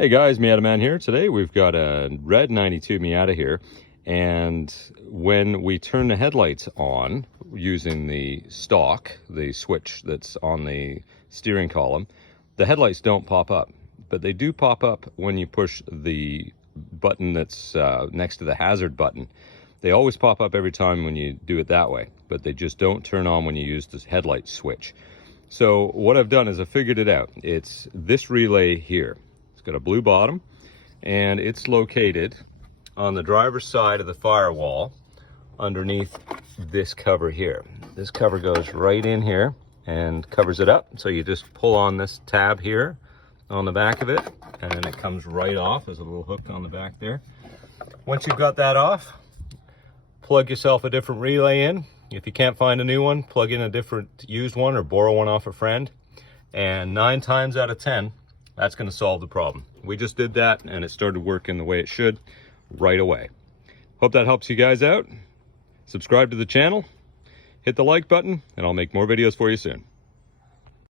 Hey guys, Miata Man here. Today we've got a red 92 Miata here, and when we turn the headlights on using the switch that's on the steering column, the headlights don't pop up, but they do pop up when you push the button that's next to the hazard button. They always pop up every time when you do it that way, but they just don't turn on when you use the headlight switch. So what I've done is I figured it out. It's this relay here. It's got a blue bottom, and it's located on the driver's side of the firewall underneath this cover here. This cover goes right in here and covers it up. So you just pull on this tab here on the back of it, and then it comes right off. There's a little hook on the back there. Once you've got that off, plug yourself a different relay in. If you can't find a new one, plug in a different used one or borrow one off a friend. And 9 times out of 10, that's going to solve the problem. We just did that and it started working the way it should right away. Hope that helps you guys out. Subscribe to the channel, hit the like button, and I'll make more videos for you soon.